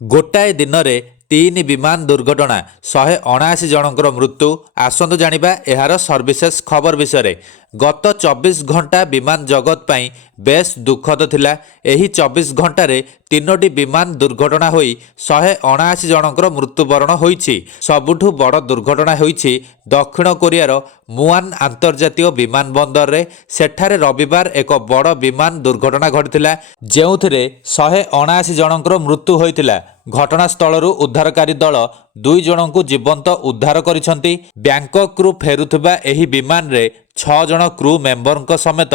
ଗୋଟାଏ ଦିନରେ 3 ବିମାନ ଦୁର୍ଘଟଣା 179 ଜଣଙ୍କର ମୃତ୍ୟୁ। ଆସନ୍ତୁ ଜାଣିବା ଏହାର ସର୍ବିଶେଷ ଖବର ବିଷୟରେ। ଗତ 24 ଘଣ୍ଟା ବିମାନ ଜଗତ ପାଇଁ ବେଶ୍ ଦୁଃଖଦ ଥିଲା। ଏହି 24 ଘଣ୍ଟାରେ 3ଟି ବିମାନ ଦୁର୍ଘଟଣା ହୋଇ 179 ଜଣଙ୍କର ମୃତ୍ୟୁବରଣ ହୋଇଛି। ସବୁଠୁ ବଡ଼ ଦୁର୍ଘଟଣା ହୋଇଛି ଦକ୍ଷିଣ କୋରିଆର ମୁଆନ୍ ଆନ୍ତର୍ଜାତୀୟ ବିମାନ ବନ୍ଦରରେ। ସେଠାରେ ରବିବାର ଏକ ବଡ଼ ବିମାନ ଦୁର୍ଘଟଣା ଘଟିଥିଲା, ଯେଉଁଥିରେ 179 ଜଣଙ୍କର ମୃତ୍ୟୁ ହୋଇଥିଲା। ଘଟଣାସ୍ଥଳରୁ ଉଦ୍ଧାରକାରୀ ଦଳ 2 ଜଣଙ୍କୁ ଜୀବନ୍ତ ଉଦ୍ଧାର କରିଛନ୍ତି। ବ୍ୟାଙ୍କକ୍ରୁ ଫେରୁଥିବା ଏହି ବିମାନରେ 6 ଜଣ କ୍ରୁ ମେମ୍ବରଙ୍କ ସମେତ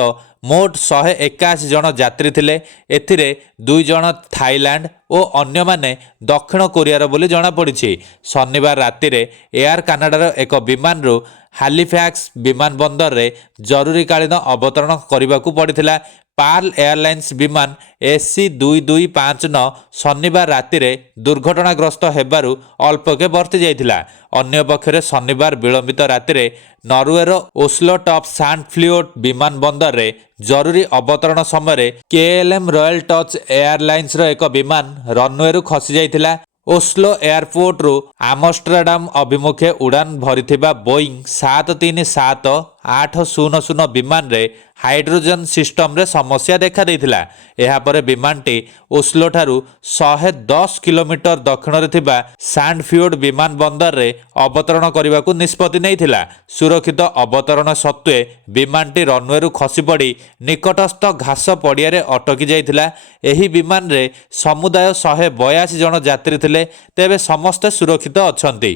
ମୋଟ 181 ଜଣ ଯାତ୍ରୀ ଥିଲେ। ଏଥିରେ 2 ଜଣ ଥାଇଲାଣ୍ଡ ଓ ଅନ୍ୟମାନେ ଦକ୍ଷିଣ କୋରିଆର ବୋଲି ଜଣାପଡ଼ିଛି। ଶନିବାର ରାତିରେ ଏୟାର କାନାଡାର ଏକ ବିମାନରୁ ହାଲିଫ୍ୟାକ୍ସ ବିମାନ ବନ୍ଦରରେ ଜରୁରୀକାଳୀନ ଅବତରଣ କରିବାକୁ ପଡ଼ିଥିଲା। ପାର୍ଲ ଏୟାରଲାଇନ୍ସ ବିମାନ AC2259 ଶନିବାର ରାତିରେ ଦୁର୍ଘଟଣାଗ୍ରସ୍ତ ହେବାରୁ ଅଳ୍ପକେ ବର୍ତ୍ତି ଯାଇଥିଲା। ଅନ୍ୟପକ୍ଷରେ ଶନିବାର ବିଳମ୍ବିତ ରାତିରେ ନରୱେର ଓସ୍ଲୋ ଟପ୍ ସାଣ୍ଟ ଫ୍ଲିଓଟ୍ ବିମାନ ବନ୍ଦରରେ ଜରୁରୀ ଅବତରଣ ସମୟରେ KLM ରୟାଲ ଟଚ୍ ଏୟାରଲାଇନ୍ସର ଏକ ବିମାନ ରନୱେରୁ ଖସିଯାଇଥିଲା। ଓସ୍ଲୋ ଏୟାରପୋର୍ଟରୁ ଆମଷ୍ଟରଡାମ ଅଭିମୁଖେ ଉଡ଼ାନ ଭରିଥିବା ବୋଇଂ 737-800 ବିମାନରେ ହାଇଡ୍ରୋଜେନ ସିଷ୍ଟମରେ ସମସ୍ୟା ଦେଖାଦେଇଥିଲା। ଏହାପରେ ବିମାନଟି ଓସ୍ଲୋଠାରୁ 110 କିଲୋମିଟର ଦକ୍ଷିଣରେ ଥିବା ସାଣ୍ଡଫିଓର୍ଡ ବିମାନ ବନ୍ଦରରେ ଅବତରଣ କରିବାକୁ ନିଷ୍ପତ୍ତି ନେଇଥିଲା। ସୁରକ୍ଷିତ ଅବତରଣ ସତ୍ତ୍ୱେ ବିମାନଟି ରନୱେରୁ ଖସିପଡ଼ି ନିକଟସ୍ଥ ଘାସ ପଡ଼ିଆରେ ଅଟକି ଯାଇଥିଲା। ଏହି ବିମାନରେ ସମୁଦାୟ 182 ଜଣ ଯାତ୍ରୀ ଥିଲେ, ତେବେ ସମସ୍ତେ ସୁରକ୍ଷିତ ଅଛନ୍ତି।